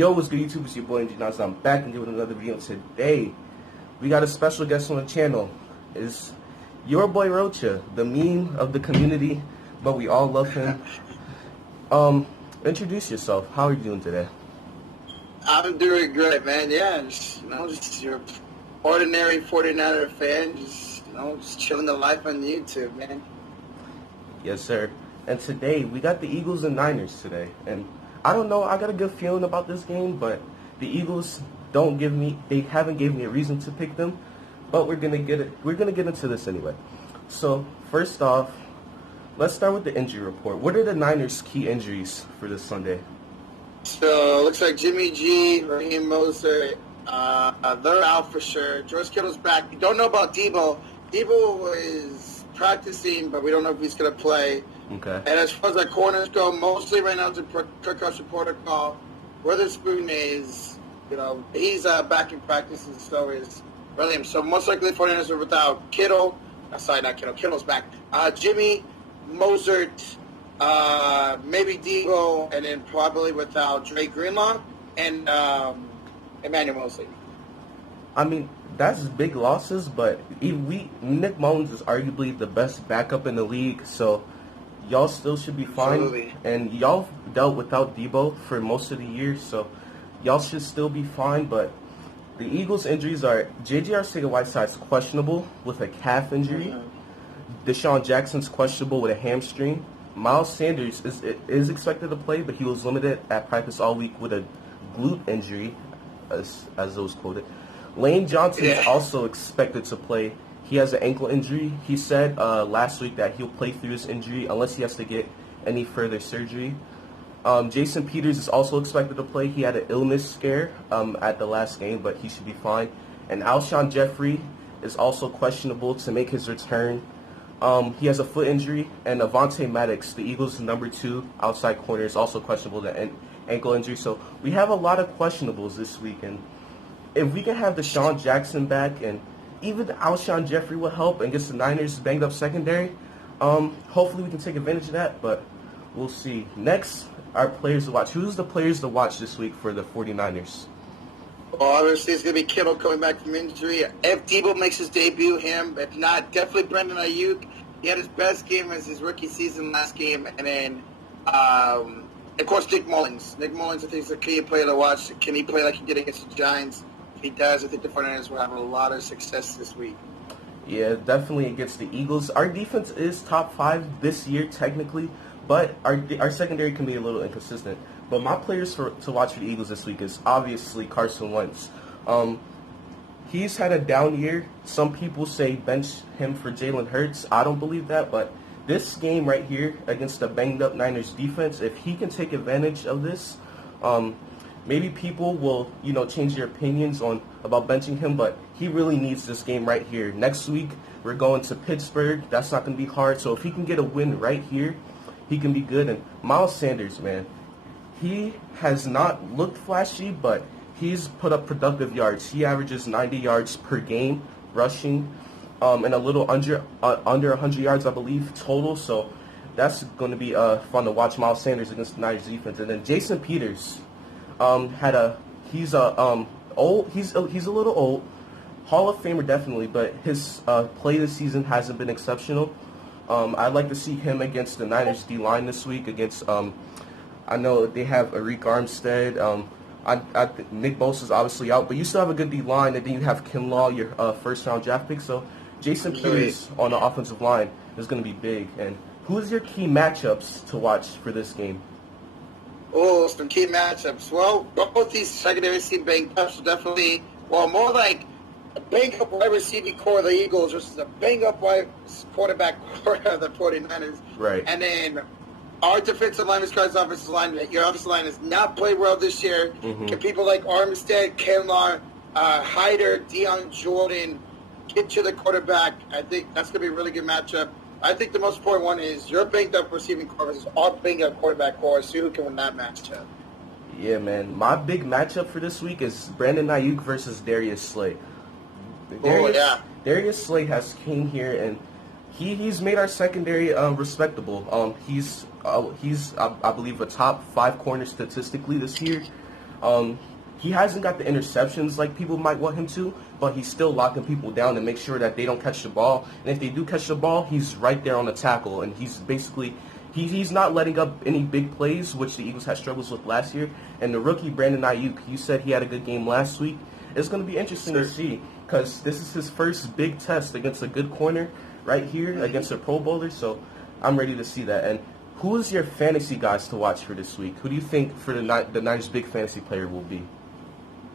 Yo, what's good, YouTube? It's your boy G9. I'm back and doing another video today. We got a special guest on the channel. It's your boy Rocha, the meme of the community, but we all love him. Introduce yourself. How are you doing today? I'm doing great, man. Yeah, just your ordinary 49er fan, just chilling the life on YouTube, man. Yes, sir. And today we got the Eagles and Niners today, and I don't know. I got a good feeling about this game, but the Eagles they haven't given me a reason to pick them. But we're gonna get into this anyway. So first off, let's start with the injury report. What are the Niners' key injuries for this Sunday? So it looks like Jimmy G, Raheem Mostert, they're out for sure. George Kittle's back. We don't know about Debo. Debo is practicing, but we don't know if he's gonna play. Okay. And as far as our corners go, mostly right now it's a concussion protocol. Witherspoon is, he's back in practice, and so is Williams. So most likely the 49ers are without Kittle. Sorry, not Kittle. Kittle's back. Jimmy, Mostert, maybe Debo, and then probably without Dre Greenlaw and Emmanuel Mosley. I mean, that's big losses, but Nick Mullins is arguably the best backup in the league, so y'all still should be fine. Absolutely. And y'all dealt without Debo for most of the year, so y'all should still be fine. But the Eagles' injuries are J.J. Arcega-Whiteside's questionable with a calf injury. Deshaun Jackson's questionable with a hamstring. Miles Sanders is expected to play, but he was limited at practice all week with a glute injury, as those quoted. Lane Johnson is also expected to play. He has an ankle injury. He said last week that he'll play through his injury unless he has to get any further surgery. Jason Peters is also expected to play. He had an illness scare at the last game, but he should be fine. And Alshon Jeffrey is also questionable to make his return. He has a foot injury. And Avonte Maddox, the Eagles' number 2 outside corner, is also questionable with an ankle injury. So we have a lot of questionables this week. And if we can have Deshaun Jackson back and even Alshon Jeffrey will help and gets the Niners banged up secondary, hopefully we can take advantage of that, but we'll see. Next, our players to watch. Who's the players to watch this week for the 49ers? Well, obviously it's going to be Kittle coming back from injury. If Debo makes his debut, him. If not, definitely Brandon Ayuk. He had his best game as his rookie season last game. And then, of course, Nick Mullins. Nick Mullins, I think, is a key player to watch. Can he play like he did against the Giants? If he does, I think the 49ers will have a lot of success this week. Yeah, definitely against the Eagles. Our defense is top 5 this year, technically, but our secondary can be a little inconsistent. But my players to watch for the Eagles this week is obviously Carson Wentz. He's had a down year. Some people say bench him for Jalen Hurts. I don't believe that, but this game right here against the banged-up Niners defense, if he can take advantage of this, maybe people will, change their opinions about benching him, but he really needs this game right here. Next week, we're going to Pittsburgh. That's not going to be hard. So if he can get a win right here, he can be good. And Miles Sanders, man, he has not looked flashy, but he's put up productive yards. He averages 90 yards per game rushing, and a little under 100 yards, I believe, total. So that's going to be fun to watch Miles Sanders against the Niners defense. And then Jason Peters. He's a little old, Hall of Famer definitely, but his play this season hasn't been exceptional. I'd like to see him against the Niners D-line this week against, I know they have Arik Armstead. I think Nick Bosa's obviously out, but you still have a good D-line, and then you have Kinlaw, your first-round draft pick. So Jason Peters on the offensive line is going to be big. And who is your key matchups to watch for this game? Oh, some key matchups. Well, both these secondaries seem banged up, so definitely, more like a banged-up wide receiving core of the Eagles versus a banged-up wide quarterback core of the 49ers. Right. And then our defensive line is Carter's offensive line. Your offensive line has not played well this year. Mm-hmm. Can people like Armstead, Kinlaw, Hyder, Deion Jordan get to the quarterback? I think that's going to be a really good matchup. I think the most important one is your banged-up receiving core versus our banged-up quarterback core. See who can win that matchup. Yeah, man. My big matchup for this week is Brandon Ayuk versus Darius Slay. Darius Slay has came here and he's made our secondary respectable. He's I believe a top 5 corner statistically this year. He hasn't got the interceptions like people might want him to, but he's still locking people down to make sure that they don't catch the ball. And if they do catch the ball, he's right there on the tackle, and he's basically he's not letting up any big plays, which the Eagles had struggles with last year. And the rookie Brandon Ayuk, you said he had a good game last week. It's going to be interesting to see because this is his first big test against a good corner right here against a Pro Bowler. So I'm ready to see that. And who is your fantasy guys to watch for this week? Who do you think for the Niners' big fantasy player will be?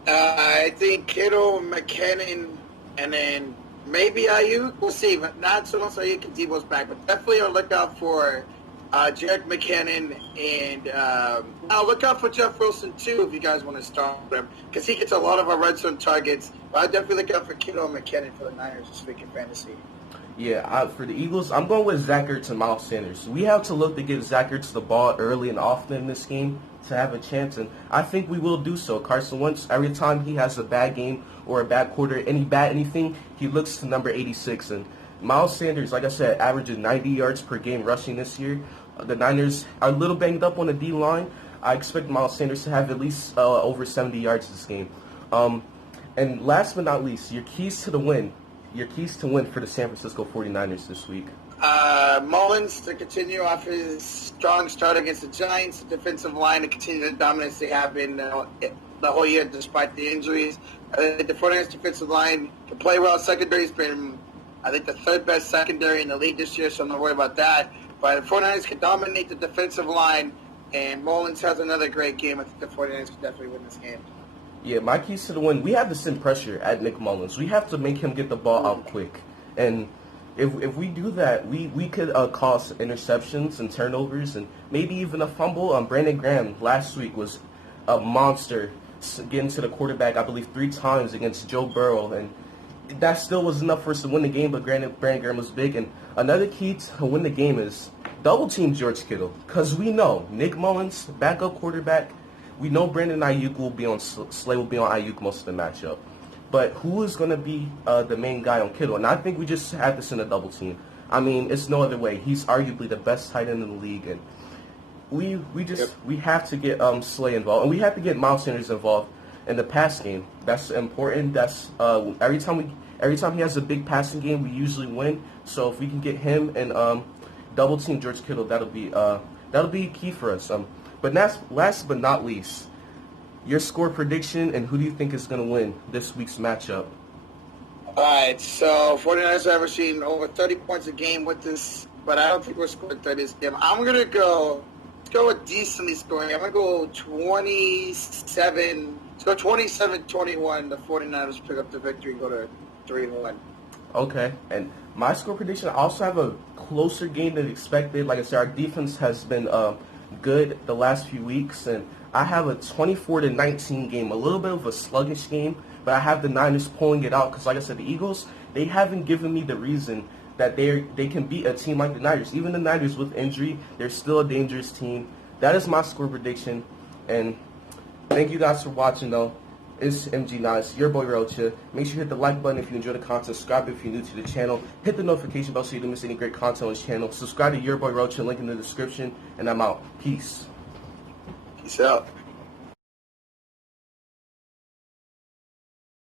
I think Kittle, McKinnon, and then maybe Ayuk. We'll see, but not so much Ayuk and Debo's back. But definitely I'll look out for Jerick McKinnon, and I'll look out for Jeff Wilson, too, if you guys want to start him, because he gets a lot of our red zone targets. But I definitely look out for Kittle and McKinnon for the Niners this week in fantasy. Yeah, for the Eagles, I'm going with Zach Ertz and Miles Sanders. We have to look to give Zach Ertz the ball early and often in this game to have a chance, and I think we will do so. Carson Wentz, every time he has a bad game or a bad quarter, anything, he looks to number 86. And Miles Sanders, like I said, averaging 90 yards per game rushing this year. The Niners are a little banged up on the D-line. I expect Miles Sanders to have at least over 70 yards this game. And last but not least, your keys to win for the San Francisco 49ers this week. Mullins to continue off his strong start against the Giants, the defensive line to continue the dominance they have been the whole year despite the injuries. I think the 49ers defensive line can play well. Secondary's been, I think, the third best secondary in the league this year, so I'm not worried about that. But the 49ers can dominate the defensive line, and Mullins has another great game. I think the 49ers can definitely win this game. Yeah, my keys to the win, we have to send pressure at Nick Mullins. We have to make him get the ball out quick. And if we do that, we could cause interceptions and turnovers and maybe even a fumble. Brandon Graham last week was a monster getting to the quarterback, I believe, 3 times against Joe Burrow. And that still was enough for us to win the game, but Brandon Graham was big. And another key to win the game is double team George Kittle, because we know Nick Mullins, backup quarterback. We know Brandon Ayuk will be on Slay will be on Ayuk most of the matchup, but who is going to be the main guy on Kittle? And I think we just have to send a double team. I mean, it's no other way. He's arguably the best tight end in the league, and we have to get Slay involved, and we have to get Miles Sanders involved in the pass game. That's important. That's every time he has a big passing game, we usually win. So if we can get him and double team George Kittle, that'll be key for us. But last but not least, your score prediction and who do you think is going to win this week's matchup? All right, so 49ers have seen over 30 points a game with this, but I don't think we're scoring 30 this game. I'm going to go with decently scoring. I'm going to go 27. Let's go 27-21. The 49ers pick up the victory and go to 3-1. Okay, and my score prediction, I also have a closer game than expected. Like I said, our defense has been good the last few weeks, and I have a 24-19 game, a little bit of a sluggish game, but I have the Niners pulling it out because, like I said, the Eagles, they haven't given me the reason that they can beat a team like the Niners. Even the Niners with injury, they're still a dangerous team. That is my score prediction, and thank you guys for watching, though. It's MG Nice, your boy Rocha. Make sure you hit the like button if you enjoy the content. Subscribe if you're new to the channel. Hit the notification bell so you don't miss any great content on this channel. Subscribe to Your Boy Rocha, link in the description. And I'm out. Peace. Peace out.